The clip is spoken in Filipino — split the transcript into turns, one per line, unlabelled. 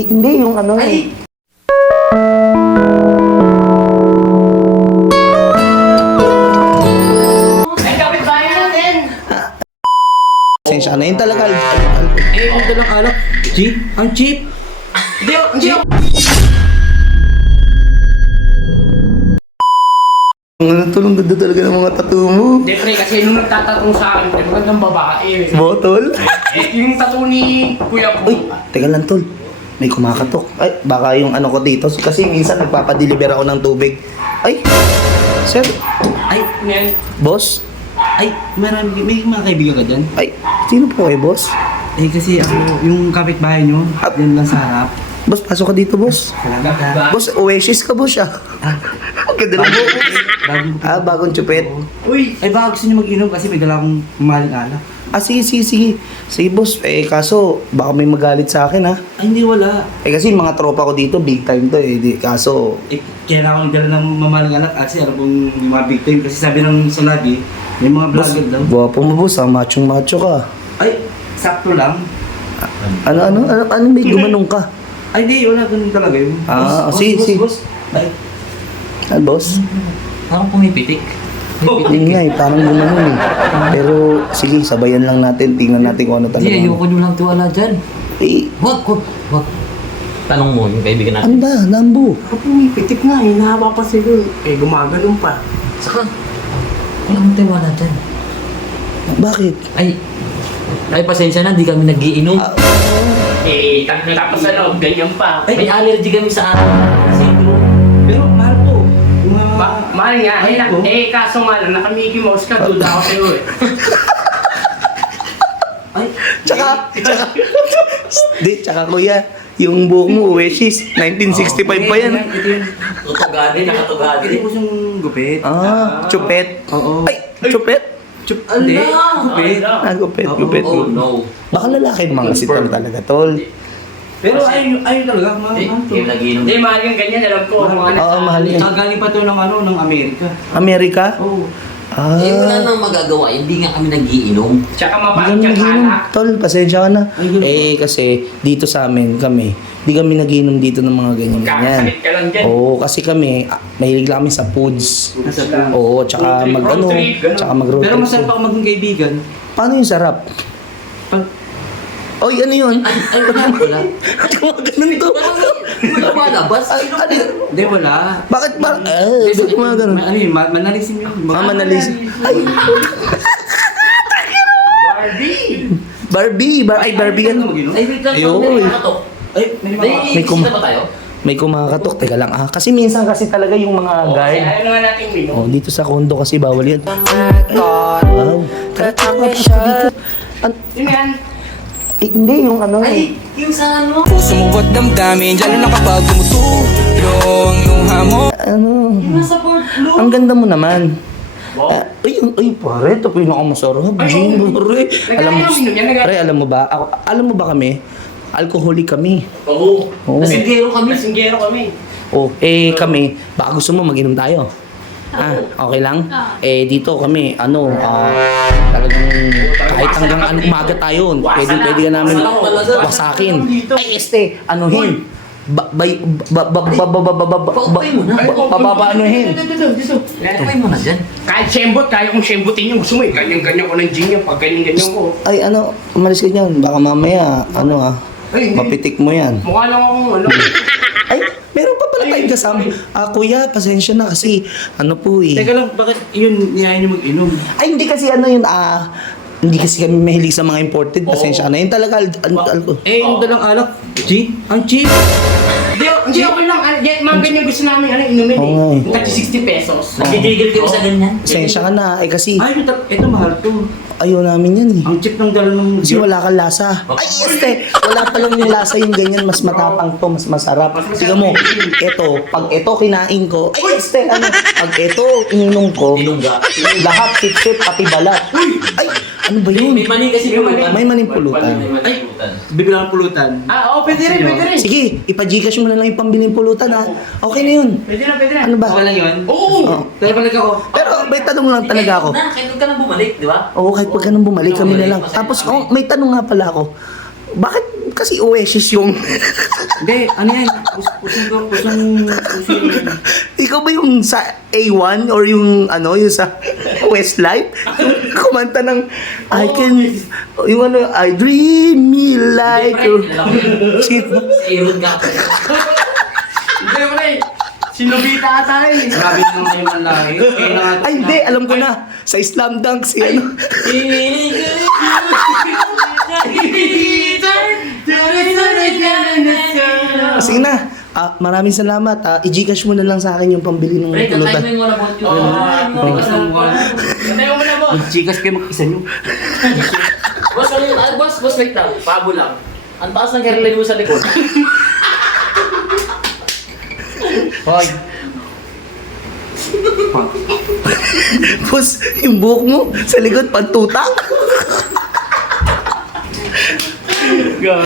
Eh, hindi, yung ano eh.
Ay, kapit bahay natin!
Pasensya na. Yun talaga.
Eh, yung dalang alak. Cheap? Ang cheap?
Hindi, hindi ako.
Ang tulong ganda talaga ng mga tattoo mo.
Hindi, pre, kasi nung nagtatatong sa akin, pre, magandang babae. eh.
Botol?
Eh, yung tattoo ni Kuya ko.
Uy, teka lang tol. May kumakatok. Ay, baka yung ano ko dito. Kasi minsan nagpapadeliver ako ng tubig. Ay, sir.
Ay,
Yan.
Boss?
ay, marami, may mga kaibigan ka dyan?
Ay, sino po kayo, boss?
Eh, kasi ako, yung kapitbahay nyo,
Ah.
yan lang sa harap.
Boss, pasok ka dito, boss.
Salamat ha.
Boss, Oasis ka, boss, ah. Ang ganda ng buhok, boss.
Bago
Ah, bagong chupet.
Uy!
Ay, baka gusto nyo mag-inom kasi may dala akong mahaling alak.
Ah, sige, sige, sige. Sige, boss. Eh, kaso, baka may magalit sa akin, ha?
Ay, hindi wala.
Eh, kasi mga tropa ko dito, big time to, eh. Di, kaso,
Eh, kailangan dala ng mamahaling alak kasi alam kong yung mga big time. Kasi sabi ng sa lagi, may mga vlogger daw.
gwapo mo, boss, ha? Machong-macho ka.
Ay, sakto lang.
Ano, ano, ano, ano, may gumanong ka?
Ay, hindi, wala ganun talaga yun.
Ah,
Boss,
sige,
boss,
sige.
boss, boss. Ay,
Ah, boss?
Parang pumipitik.
Yun nga, eh, parang gumanon, eh. Pero, sige, sabayan lang natin. Tingnan natin kung ano talaga.
Hindi, ayoko nyo lang tiwala dyan.
Eh,
Wag, wag, wag. Tanong mo yung kaibigan natin.
Nambo?
Kapag pumipitik nga, hinahaba pa sila. Eh, gumaganon pa.
Saka, wala mong tiwala dyan.
Bakit?
Ay, ay pasensya na, di kami nagiinom.
Ah,
Eh, tap- tapos ano, ganyan pa.
May allergy kami sa sindro.
Mahal
nga, eh, na,
Ano
eh, kaso nga lang, naka Mickey Mouse ka, duda ako sa'yo eh.
Ay,
tsaka, tsaka, di, tsaka kuya, yung buhok mo, Oasis, 1965 pa yan.
Ito yun.
Tutugadi, nakatugadi.
Ito po yung gupit.
Ah, chupet.
Oo.
Ay, chupet?
Chup, hindi. Gupit.
Ah, gupet,
Oo,
gupet.
Oh no.
Baka lalaki mga sitam talaga, tol.
Pero ayun, ayun talaga, mahal
Hindi,
mahal to.
hindi nagiinom.
Hindi, mahal yung ganyan, alam ko.
Mahal.
Mga
Oo, mahal yan.
Tsaka galing pa to ng ano, ng Amerika.
Amerika?
Oo.
Ah,
Eh, wala nang magagawa. Hindi nga kami nagiinom.
Tsaka
Hindi
mabait
kami
yung
nagiinom.
alak.
Tol, pasensya ka na.
Ay, ganun
Eh, kasi dito sa amin, kami, di kami nagiinom dito ng mga ganyan-ganyan.
Kakasakit ka lang dyan.
Oo, kasi kami, ah, mahilig lang kami sa foods.
Nasa.
Oo, tsaka
Road trip,
mag
road
ano,
trip, ganun.
tsaka mag road
Pero
trip.
masarap ako maging kaibigan.
Paano yung sarap? Oy, ano yun?
Ay, ay, wala, wala.
Ganun to.
Wala malabas.
Ay, ano yun?
hindi, wala.
Bakit ba? Eh, ganun?
Ma- Ano yun, ma- manalisim yun.
Ah, manalis. Ay,
Barbie!
Barbie. Bar ay, Barbie yan.
Ay, wait lang. May nakatok.
Ay, may
May,
mga...
May kum-
bisita ba tayo?
May kumakatok. Teka lang ah. Kasi minsan kasi talaga yung mga
Oo,
guard.
ayaw na nga natin minum.
Oh, dito sa kondo kasi bawal yan. Wow. Tara, tara, pasok dito. An-
Yun yan.
Eh, hindi, yung ano
Ay,
eh.
yung sa ano?
Puso mo ba't damdamin Lalo na kapag tumutulo Ang luha mo
Ano?
Yung nasa Fort Blue.
Ang ganda mo naman.
Wow.
Ah, ay, ay, pare, ito pinakamasarap.
Ay,
Gin,
oo.
pare. Alam mo,
Nagkakaroon minum yan,
pare, alam mo ba? Ako, alam mo ba kami? Alcoholic kami.
Oo.
Oo.
Nasinggero kami.
Kasinggero kami.
Oh, eh kami, baka gusto mo mag-inom tayo. Ah, okay lang? Eh dito kami, ano, ah, talagang kahit hanggang ano, umaga tayo, pwede, pwede ka namin wasakin. Ay, este, anuhin. Ba, bay, ba, ba, ba, ba, ba, ba, ba, ba,
Paupay mo na.
ba, ba, ba, anuhin.
Paupay mo na dyan.
Kahit sembot, kaya kong sembotin yung gusto mo eh. Ganyan-ganyan ko ng gin yan. Pag ganyan-ganyan ko.
Ay, ano, umalis ka dyan. Baka mamaya, ano ah,
Ay, hindi.
mapitik mo yan.
Mukha lang akong ano.
Ay, meron pa pala tayong kasama. Ah, kuya, pasensya na kasi, ano po eh.
Teka lang, bakit yun niyayin niyo mag-inom?
Ay, hindi kasi ano yun, ah, hindi kasi kami mahilig sa mga imported. Pasensya ka na. Yun talaga, al, al, al-
Eh, yung dalang alak, cheap? Ang cheap?
Hindi, hindi ako lang. ano, yan, Mga ganyan gusto namin ano, inumin
Oo eh.
eh. Tati 60 pesos.
Nagigigil kayo sa ganyan.
pasensya ka na. Eh kasi,
Ay, ito, ito mahal to.
ayaw namin yan eh.
Ang cheap ng dala ng...
Kasi wala kang lasa. Ay, este! Wala pa lang yung lasa yung ganyan. Mas matapang to, mas masarap. Tingnan mo, eto, pag eto kinain ko, ay, este, ano, pag eto ininom ko,
Tinungga.
lahat sip-sip, pati balat. Ay, ano ba yun?
May mani kasi pulutan.
May maning pulutan.
May mani
Ay.
pulutan.
Biglang pulutan.
Ah, oo, pwede rin, pwede rin.
Sige, ipa-gcash mo na lang yung pambiling pulutan ha. Okay na yun.
Pwede na, pwede na.
Ano ba?
Okay lang yun?
Oo.
Pero balik ako.
Pero may tanong lang talaga ako.
Na, kahit huwag ka na bumalik, di ba?
Oo, kahit pag ganun bumalik kami na lang. Tapos, oh, may tanong nga pala ako. Bakit kasi Oasis yung
Hindi, ano yan? Pus- Pusong pusong, pusong.
Ikaw ba yung sa A1 or yung ano, yung sa Westlife? Kumanta ng I can, yung ano, I dream me like you. Sino?
Si Aaron ka.
Hindi, pre. Si Nobita ata eh.
Grabe naman kayo man
Ay, hindi. Alam ko na. Sa Slam Dunk, si ano. Sige na. Ah, maraming salamat. Ah, i-gcash mo na lang sa akin yung pambili ng
Pre,
pulutan.
kantayin mo yung wala bot yun.
Tigas ng mukha.
Kantayin mo na mo.
Mag-chikas kayo mag-isa nyo.
Boss, ano yun? Ah, boss, boss, wait lang. Pabo lang. Ang taas ng hairline mo sa likod.
Hoy.
Boss, yung buhok mo sa likod, pantutak.